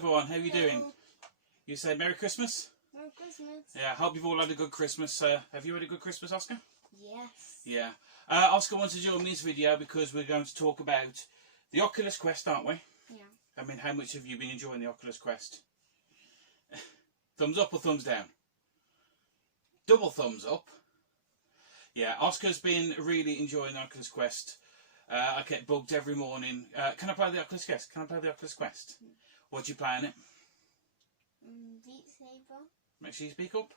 everyone, how are you doing? Hello. You say Merry Christmas? Merry Christmas. Yeah, I hope you've all had a good Christmas. Have you had a good Christmas, Oscar? Yes. Yeah. Oscar wants to join me in this video because we're going to talk about the Oculus Quest, aren't we? Yeah. I mean, how much have you been enjoying the Oculus Quest? Thumbs up or thumbs down? Double thumbs up. Yeah, Oscar's been really enjoying the Oculus Quest. I get bugged every morning. Can I play the Oculus Quest? Can I play the Oculus Quest? What do you play on it? Beat Saber. Make sure you speak up.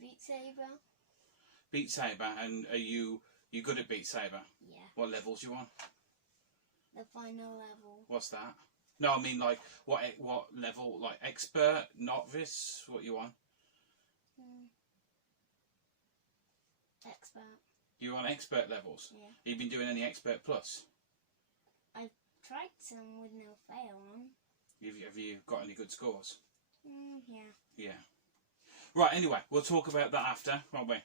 Beat Saber. Beat Saber, and are you good at Beat Saber? Yeah. What levels you on? The final level. What's that? No, I mean like what level? Like expert, novice? What you on? Expert. You on expert levels? Yeah. You've been doing any expert plus? I've tried some with no fail on. Have you got any good scores? Yeah. Yeah. Right. Anyway, we'll talk about that after, won't we?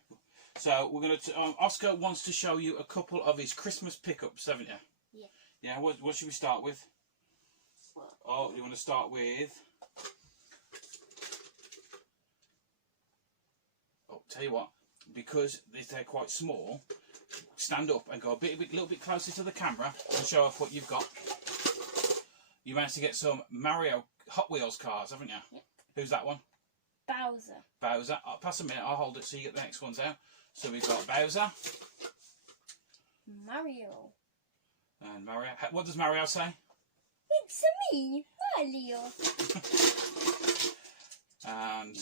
So we're gonna. Oscar wants to show you a couple of his Christmas pickups, haven't you? Yeah. Yeah. What should we start with? What? Oh, you want to start with? Oh, tell you what. Because they're quite small, stand up and go a little bit closer to the camera and show off what you've got. You managed to get some Mario Hot Wheels cars, haven't you? Yep. Who's that one? Bowser. Bowser. I'll pass a minute, I'll hold it so you get the next ones out. So we've got Bowser. Mario. And Mario. What does Mario say? It's me, Mario. And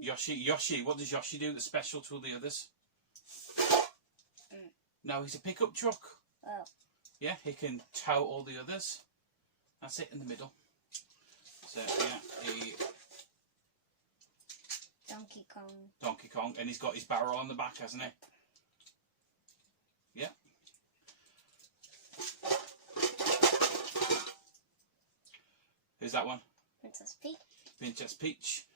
Yoshi. What does Yoshi do that's special to all the others? No, he's a pickup truck. Oh. Yeah, he can tow all the others. That's it in the middle. So yeah, Donkey Kong, and he's got his barrel on the back, hasn't he? Yeah. Who's that one? Princess Peach. Princess Peach.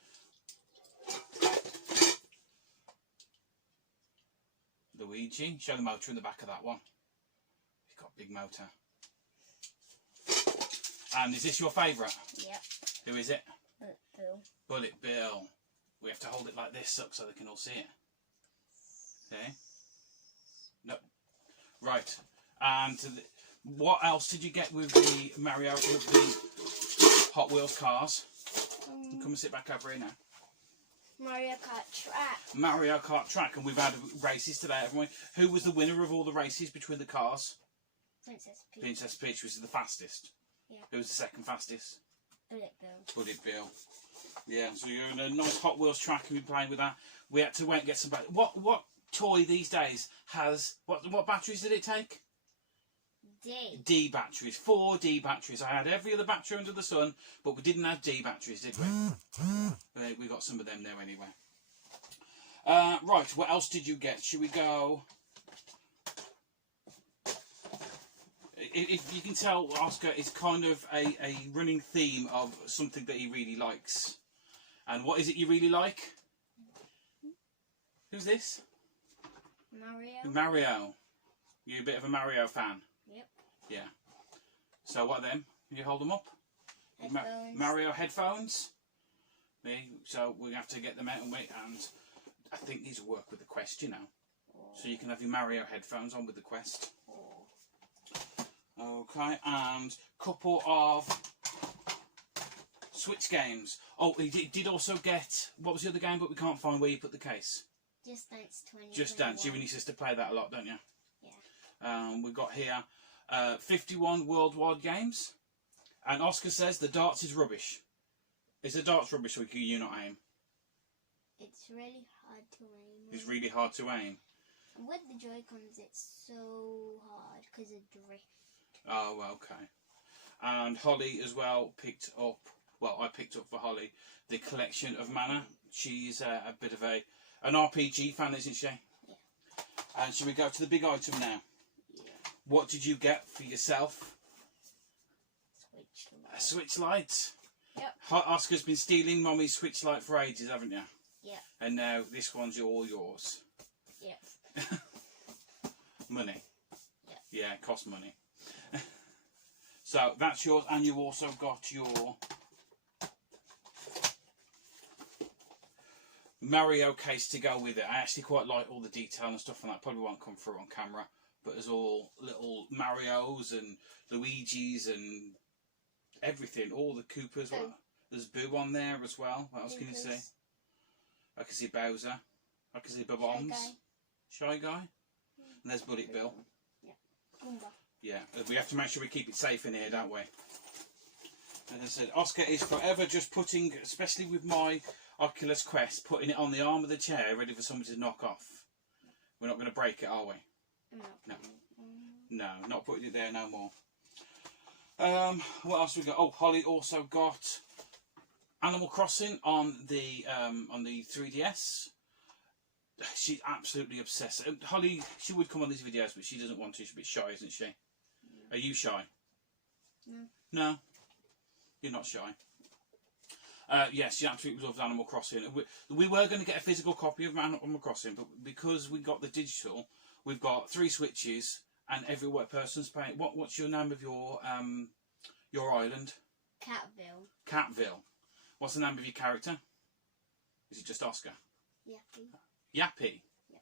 Luigi. Show the motor in the back of that one. He's got a big motor. And is this your favourite? Yep. Who is it? Bill. Bullet Bill. We have to hold it like this up so they can all see it. Okay. No. Right. And what else did you get with the Mario, with the Hot Wheels cars? Come and sit back over here now. Mario Kart Track. Mario Kart Track, and we've had races today, haven't we? Who was the winner of all the races between the cars? Princess Peach. Princess Peach was the fastest. Yeah. Who was the second fastest? Bullet Bill. Bullet Bill. Yeah, so you're in a nice Hot Wheels track and we're playing with that. We had to wait and get some batteries. What toy these days has, what batteries did it take? D batteries. 4 D batteries. I had every other battery under the sun, but we didn't have D batteries, did we? We got some of them there anyway. Right, what else did you get? Should we go? If you can tell, Oscar is kind of a running theme of something that he really likes. And what is it you really like? Who's this? Mario. Mario. You're a bit of a Mario fan? Yep. Yeah. So what then? Can you hold them up? Headphones. Mario headphones. So we have to get them out and wait. And I think these will work with the Quest, you know. So you can have your Mario headphones on with the Quest. Okay, and couple of Switch games. Oh, he did also get, what was the other game, but we can't find where you put the case? Just Dance 20. Just Dance. You and your sister play that a lot, don't you? Yeah. We've got here 51 worldwide games. And Oscar says the darts is rubbish. Is the darts rubbish or can you not aim? It's really hard to aim. It's really hard to aim. And with the Joy-Cons, it's so hard because of drift. Oh, okay. And Holly as well picked up, well, I picked up for Holly the Collection of Mana. She's a bit of an RPG fan, isn't she? Yeah. And should we go to the big item now? Yeah. What did you get for yourself? Switch light. A Switch Lite. Yep. Oscar's been stealing Mommy's Switch Lite for ages, haven't you? Yeah. And now this one's all yours. Yeah. Money. Yeah. Yeah, it costs money. So that's yours, and you also got your Mario case to go with it. I actually quite like all the detail and stuff on that. Probably won't come through on camera, but there's all little Marios and Luigis and everything. All the Koopas. There's Boo on there as well. What else can you see? I can see Bowser. I can see Bob-Ombs. Shy Guy. And there's Bullet Bill. Yeah, we have to make sure we keep it safe in here, don't we? As I said, Oscar is forever just putting, especially with my Oculus Quest, putting it on the arm of the chair, ready for somebody to knock off. We're not going to break it, are we? No. No, not putting it there no more. What else we got? Oh, Holly also got Animal Crossing on the 3DS. She's absolutely obsessed. Holly, she would come on these videos, but she doesn't want to. She's a bit shy, isn't she? Are you shy? No. No? You're not shy. Yes, she absolutely loves Animal Crossing. We were going to get a physical copy of Animal Crossing, but because we got the digital, we've got 3 Switches, and every person's paying. What's your name of your island? Catville. Catville. What's the name of your character? Is it just Oscar? Yappy. Yappy? Yeah.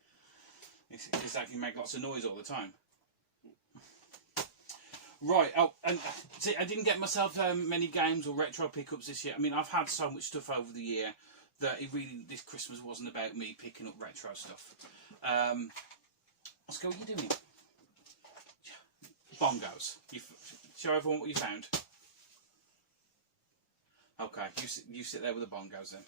It's actually make lots of noise all the time. Right, oh, and see, I didn't get myself many games or retro pickups this year. I mean, I've had so much stuff over the year that this Christmas wasn't about me picking up retro stuff. Oscar, what are you doing? Bongos. Show everyone what you found. Okay, you sit there with the bongos then.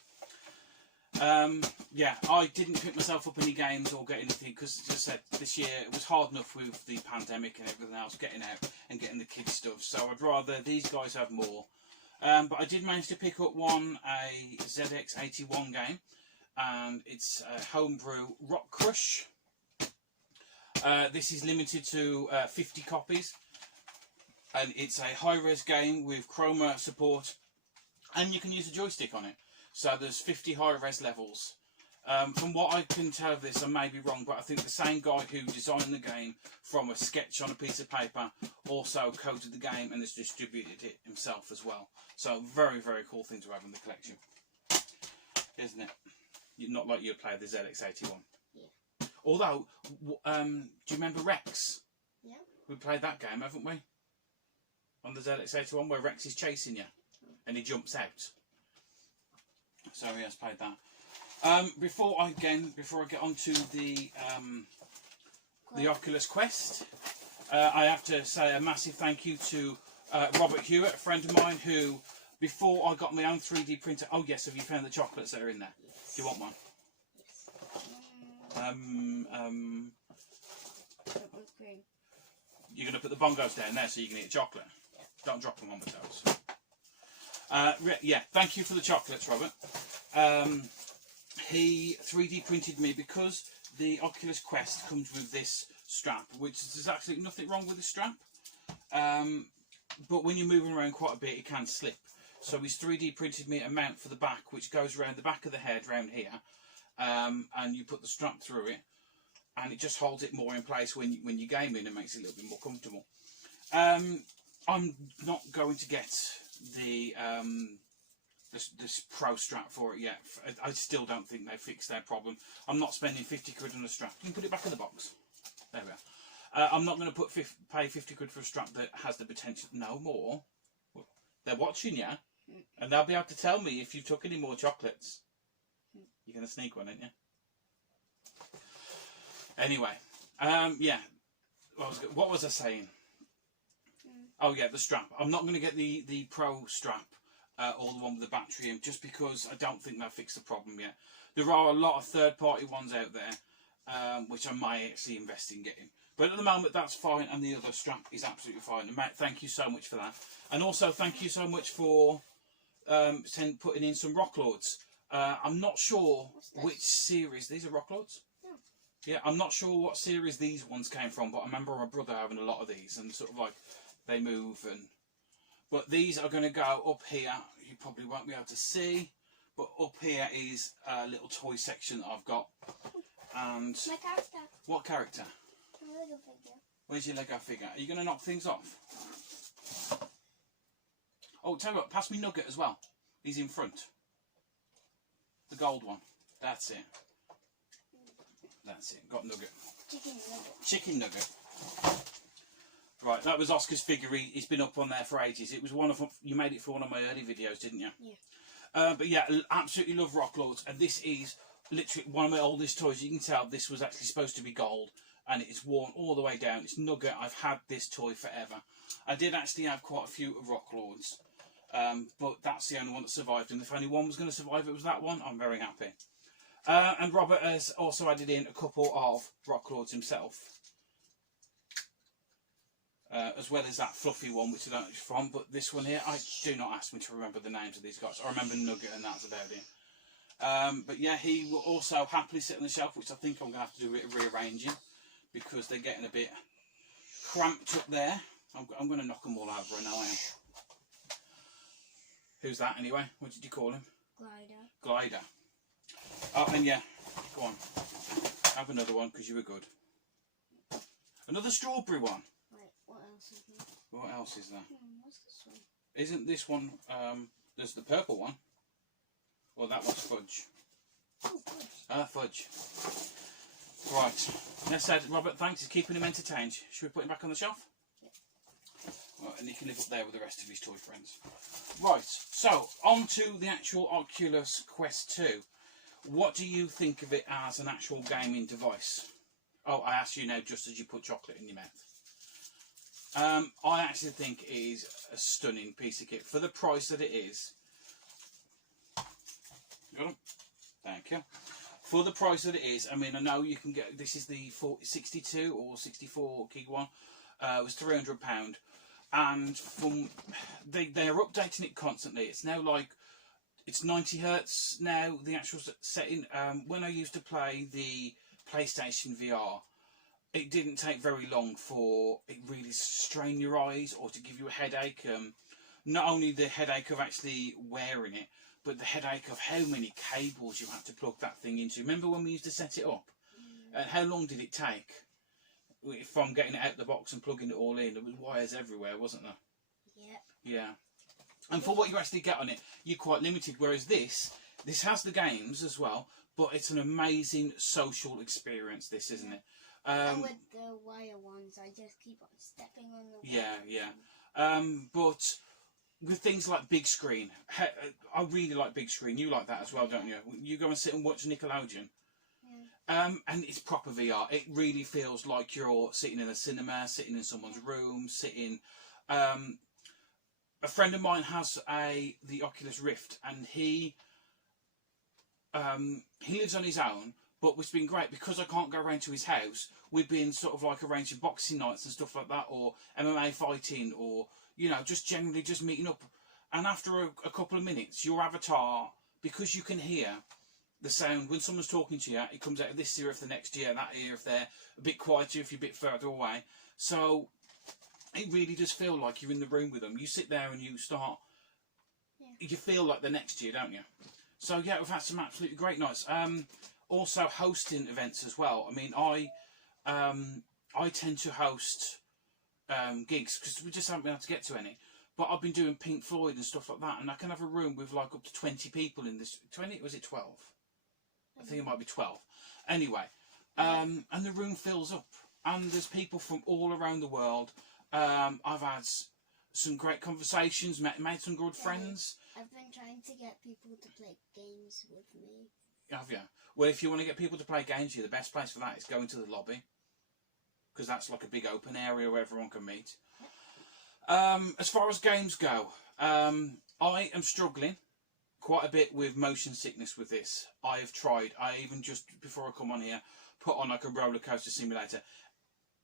Yeah, I didn't pick myself up any games or get anything because, as I said, this year it was hard enough with the pandemic and everything else, getting out and getting the kids stuff. So I'd rather these guys have more. But I did manage to pick up a ZX81 game, and it's a homebrew Rock Crush. This is limited to 50 copies, and it's a high-res game with chroma support, and you can use a joystick on it. So there's 50 high-res levels. From what I can tell of this, I may be wrong, but I think the same guy who designed the game from a sketch on a piece of paper also coded the game and has distributed it himself as well. So very, very cool thing to have in the collection, isn't it? Not like you'd play the ZX81. Yeah. Although, do you remember Rex? Yeah. We played that game, haven't we? On the ZX81, where Rex is chasing you and he jumps out. So he has played that. Before I get onto the Oculus Quest, I have to say a massive thank you to Robert Hewitt, a friend of mine, who, before I got my own 3D printer... Oh yes, have you found the chocolates that are in there? Yes. Do you want one? Yes. You're going to put the bongos down there so you can eat the chocolate? Yeah. Don't drop them on the toes. Yeah, thank you for the chocolates, Robert. He 3D printed me, because the Oculus Quest comes with this strap, which there's absolutely nothing wrong with the strap. But when you're moving around quite a bit, it can slip. So he's 3D printed me a mount for the back, which goes around the back of the head, round here, and you put the strap through it, and it just holds it more in place when you're gaming and makes it a little bit more comfortable. I'm not going to get this Pro strap for it yet. I still don't think they fixed their problem. I'm not spending 50 quid on a strap. You can put it back in the box. There we are. I'm not going to pay 50 quid for a strap that has the potential. No more. They're watching you, and they'll be able to tell me if you took any more chocolates. You're going to sneak one, aren't you? Anyway, yeah. What was I saying? Oh yeah, the strap. I'm not going to get the Pro strap, or the one with the battery in, just because I don't think they'll fix the problem yet. There are a lot of third-party ones out there, which I might actually invest in getting. But at the moment, that's fine, and the other strap is absolutely fine. And Matt, thank you so much for that. And also, thank you so much for putting in some Rock Lords. I'm not sure which series. These are Rock Lords? Yeah, I'm not sure what series these ones came from, but I remember my brother having a lot of these, and sort of like, they move. But these are going to go up here. You probably won't be able to see, but up here is a little toy section that I've got. And my character. What character? My Lego figure. Where's your Lego figure? Are you going to knock things off? Oh, tell you what, pass me Nugget as well. He's in front. The gold one. That's it. That's it. Got Nugget. Chicken nugget. Chicken Nugget. Right, that was Oscar's figure. He's been up on there for ages. It was one of them. You made it for one of my early videos, didn't you? Yeah. But yeah, absolutely love Rock Lords, and this is literally one of my oldest toys. You can tell this was actually supposed to be gold, and it's worn all the way down. It's Nugget. I've had this toy forever. I did actually have quite a few of Rock Lords, but that's the only one that survived. And if only one was going to survive, it was that one. I'm very happy. And Robert has also added in a couple of Rock Lords himself. As well as that fluffy one, which I don't know which from, but this one here, I do not ask me to remember the names of these guys. I remember Nugget, and that's about it. But yeah, he will also happily sit on the shelf, which I think I'm going to have to do a bit of rearranging, because they're getting a bit cramped up there. I'm going to knock them all over, and now I am. Who's that anyway? What did you call him? Glider. Oh, and yeah, go on. Have another one, because you were good. Another strawberry one. What else is there? What else is there? What's this one? Isn't this one, there's the purple one. Well, that one's fudge. Oh, fudge. Fudge. Right. That's said, Robert, thanks. He's keeping him entertained. Should we put him back on the shelf? Yeah. Right, and he can live up there with the rest of his toy friends. Right, so, on to the actual Oculus Quest 2. What do you think of it as an actual gaming device? Oh, I asked you now just as you put chocolate in your mouth. I actually think it is a stunning piece of kit for the price that it is. Got 'em? Thank you. For the price that it is, I mean, I know you can get, this is the 62 or 64 gig one. It was £300, and from they're updating it constantly. It's now like it's 90 hertz now. The actual setting. When I used to play the PlayStation VR, it didn't take very long for it really strain your eyes or to give you a headache. Not only the headache of actually wearing it, but the headache of how many cables you had to plug that thing into. Remember when we used to set it up? And how long did it take from getting it out of the box and plugging it all in? There was wires everywhere, wasn't there? Yep. Yeah. And for what you actually get on it, you're quite limited. Whereas this has the games as well, but it's an amazing social experience, this, isn't it? And with the wire ones, I just keep on stepping on the wire. Yeah. But with things like big screen, I really like big screen. You like that as well, don't you? You go and sit and watch Nickelodeon. Yeah. And it's proper VR. It really feels like you're sitting in a cinema, sitting in someone's room, sitting. A friend of mine has the Oculus Rift, and he lives on his own. But it's been great because I can't go around to his house. We've been sort of like arranging boxing nights and stuff like that, or MMA fighting, or you know, just generally just meeting up. And after a couple of minutes, your avatar, because you can hear the sound when someone's talking to you, it comes out of this ear if the next ear, that ear if they're a bit quieter, if you're a bit further away. So it really does feel like you're in the room with them. You sit there and you start. Yeah. You feel like the next year, don't you? So yeah, we've had some absolutely great nights. Also hosting events as well. I mean, I tend to host gigs because we just haven't been able to get to any. But I've been doing Pink Floyd and stuff like that, and I can have a room with like up to 20 people in this. 20? Was it 12? I think it might be 12. Anyway, and the room fills up, and there's people from all around the world. I've had some great conversations, made some good friends. I've been trying to get people to play games with me. Have you? Well, if you want to get people to play games, the best place for that is going to the lobby, because that's like a big open area where everyone can meet. As far as games go, I am struggling quite a bit with motion sickness with this. I have tried. I even just before I come on here put on like a roller coaster simulator.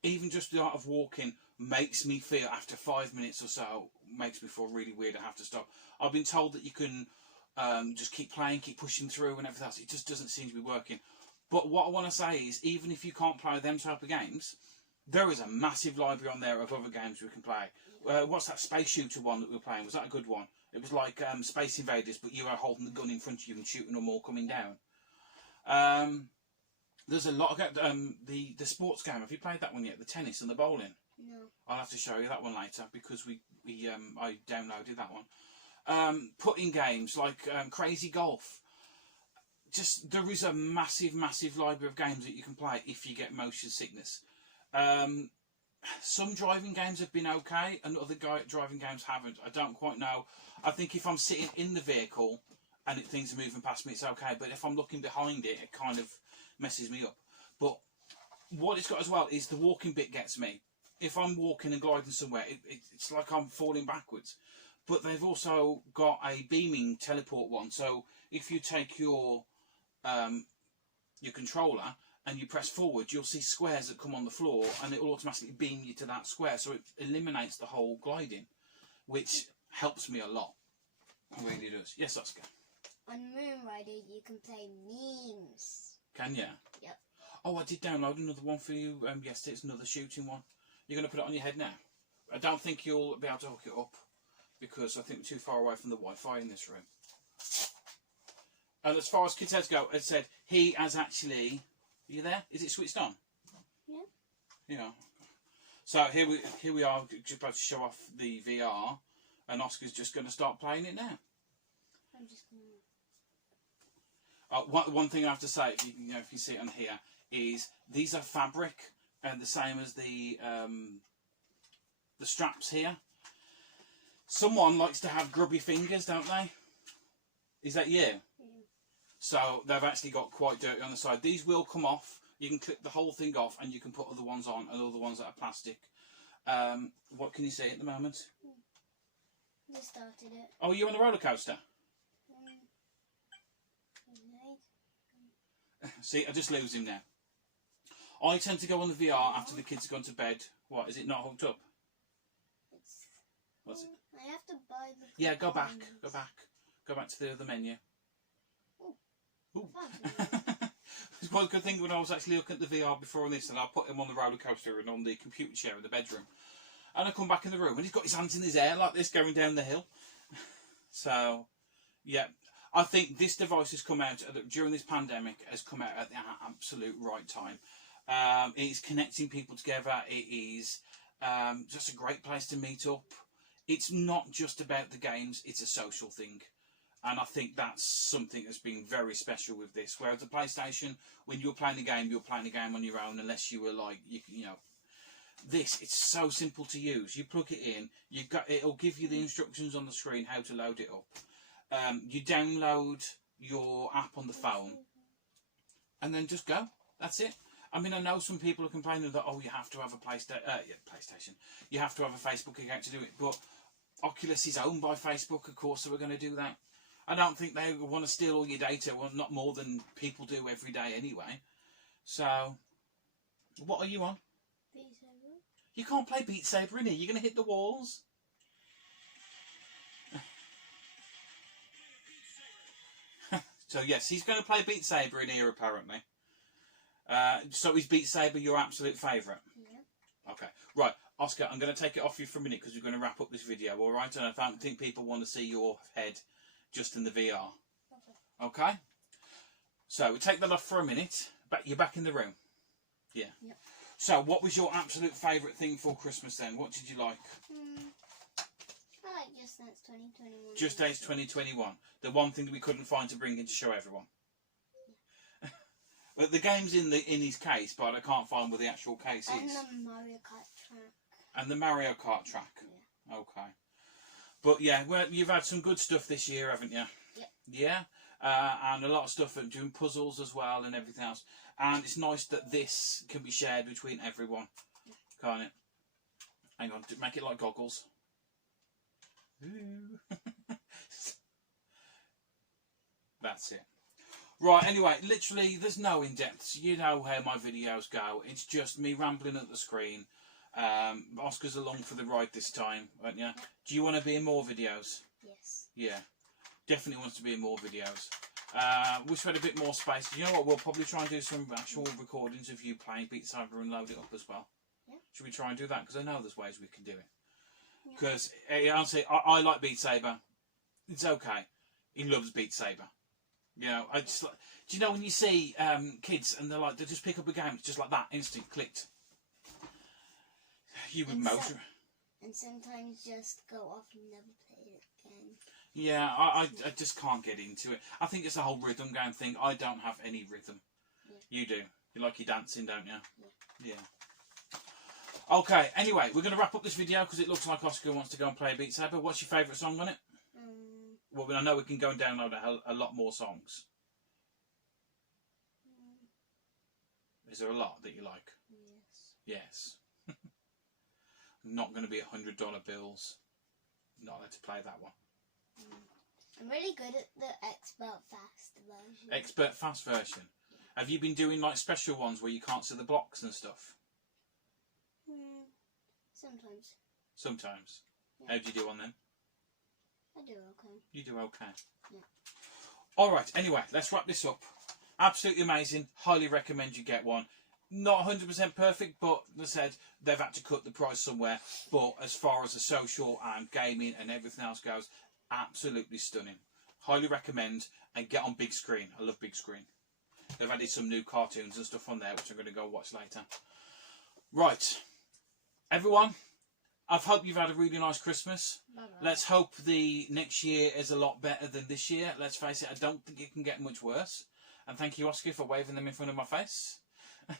Even just the art of walking makes me feel, after 5 minutes or so, makes me feel really weird. I have to stop. I've been told that you can just keep playing, keep pushing through and everything else. It just doesn't seem to be working. But what I want to say is, even if you can't play them type of games, there is a massive library on there of other games we can play. What's that space shooter one that we were playing? Was that a good one? It was like Space Invaders, but you were holding the gun in front of you and shooting them all coming down. There's a lot of the sports game. Have you played that one yet? The tennis and the bowling? No. I'll have to show you that one later because I downloaded that one. putting games like Crazy Golf. Just there is a massive library of games that you can play if you get motion sickness. Some driving games have been okay, and other driving games haven't. I don't quite know. I think if I'm sitting in the vehicle and things are moving past me, it's okay. But if I'm looking behind it, it kind of messes me up. But what it's got as well is the walking bit gets me. If I'm walking and gliding somewhere, it's like I'm falling backwards. But they've also got a beaming teleport one. So if you take your controller and you press forward, you'll see squares that come on the floor, and it will automatically beam you to that square. So it eliminates the whole gliding, which helps me a lot. It really does. Yes, Oscar. On Moon Rider, you can play memes. Can you? Yep. Oh, I did download another one for you yesterday. It's another shooting one. You're going to put it on your head now? I don't think you'll be able to hook it up because I think we're too far away from the Wi-Fi in this room. And as far as kids' heads go, as said, he has actually... Are you there? Is it switched on? Yeah. Yeah. So here we are, just about to show off the VR, and Oscar's just going to start playing it now. I'm just going to... one thing I have to say, if you see it on here, is these are fabric, and the same as the straps here. Someone likes to have grubby fingers, don't they? Is that you? So they've actually got quite dirty on the side. These will come off. You can clip the whole thing off and you can put other ones on and other ones that are plastic. What can you see at the moment? Just started it. Oh, are you on a roller coaster? See, I just lose him now. I tend to go on the VR after the kids have gone to bed. What, is it not hooked up? What's it? I have to buy the... Yeah, go back. Go back to the other menu. Ooh. It's quite a good thing when I was actually looking at the VR before on this, and I put him on the roller coaster and on the computer chair in the bedroom. And I come back in the room and he's got his hands in his air like this going down the hill. So, yeah. I think this device has come out, during this pandemic, has come out at the absolute right time. It is connecting people together. It is just a great place to meet up. It's not just about the games, it's a social thing. And I think that's something that's been very special with this. Whereas the PlayStation, when you're playing a game, you're playing a game on your own, unless you were like, you know. This, it's so simple to use. You plug it in, it'll give you the instructions on the screen how to load it up. You download your app on the phone, and then just go. That's it. I mean, I know some people are complaining that, oh, you have to have a PlayStation. You have to have a Facebook account to do it. But Oculus is owned by Facebook, of course, so we're going to do that. I don't think they want to steal all your data. Well, not more than people do every day anyway. So, what are you on? Beat Saber. You can't play Beat Saber in here. You're going to hit the walls. So, yes, he's going to play Beat Saber in here, apparently. So, is Beat Saber your absolute favourite? Yeah. Okay. Right, Oscar, I'm going to take it off you for a minute because we're going to wrap up this video, all right? And I don't think people want to see your head just in the VR. Okay? So, we'll take that off for a minute. But you're back in the room. Yeah. Yep. So, what was your absolute favourite thing for Christmas then? What did you like? I like Just Dance 2021. Just Dance 2021. The one thing that we couldn't find to bring in to show everyone. But the game's in his case, but I can't find where the actual case is. And the Mario Kart track. And the Mario Kart track. Yeah. Okay. But yeah, well, you've had some good stuff this year, haven't you? Yep. Yeah? And a lot of stuff and doing puzzles as well and everything else. And it's nice that this can be shared between everyone, can't it? Hang on, make it like goggles. Ooh. That's it. Right, anyway, literally, there's no in-depth. You know how my videos go. It's just me rambling at the screen. Oscar's along for the ride this time, aren't you? Do you want to be in more videos? Yes. Yeah. Definitely wants to be in more videos. Wish we had a bit more space. You know what? We'll probably try and do some actual recordings of you playing Beat Saber and load it up as well. Yeah. Should we try and do that? Because I know there's ways we can do it. Yeah. Because honestly, I like Beat Saber. It's okay. He loves Beat Saber. You know, I just like. Do you know when you see kids and they just pick up a game, it's just like that, instant clicked. You would motor. And sometimes just go off and never play it again. Yeah, I just can't get into it. I think it's a whole rhythm game thing. I don't have any rhythm. Yeah. You do. You like your dancing, don't you? Yeah. Yeah. Okay, anyway, we're going to wrap up this video because it looks like Oscar wants to go and play a Beat Saber. What's your favourite song on it? Well, I know we can go and download a lot more songs. Is there a lot that you like? Yes. Yes. Not going to be $100 bills. Not allowed to play that one. I'm really good at the expert fast version. Expert fast version. Have you been doing like special ones where you can't see the blocks and stuff? Sometimes. Sometimes. Yeah. How do you do on them? I do okay. You do okay. Yeah. Alright, anyway, let's wrap this up. Absolutely amazing. Highly recommend you get one. Not 100% perfect, but as I said, they've had to cut the price somewhere. But as far as the social and gaming and everything else goes, absolutely stunning. Highly recommend, and get on big screen. I love big screen. They've added some new cartoons and stuff on there, which I'm going to go watch later. Right. Everyone, I hope you've had a really nice Christmas. Bye-bye. Let's hope the next year is a lot better than this year. Let's face it, I don't think it can get much worse. And thank you, Oscar, for waving them in front of my face. Are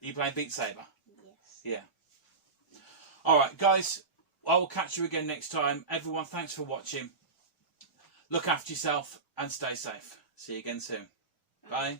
you playing Beat Saber? Yes. Yeah. Alright, guys, I will catch you again next time. Everyone, thanks for watching. Look after yourself and stay safe. See you again soon. Bye.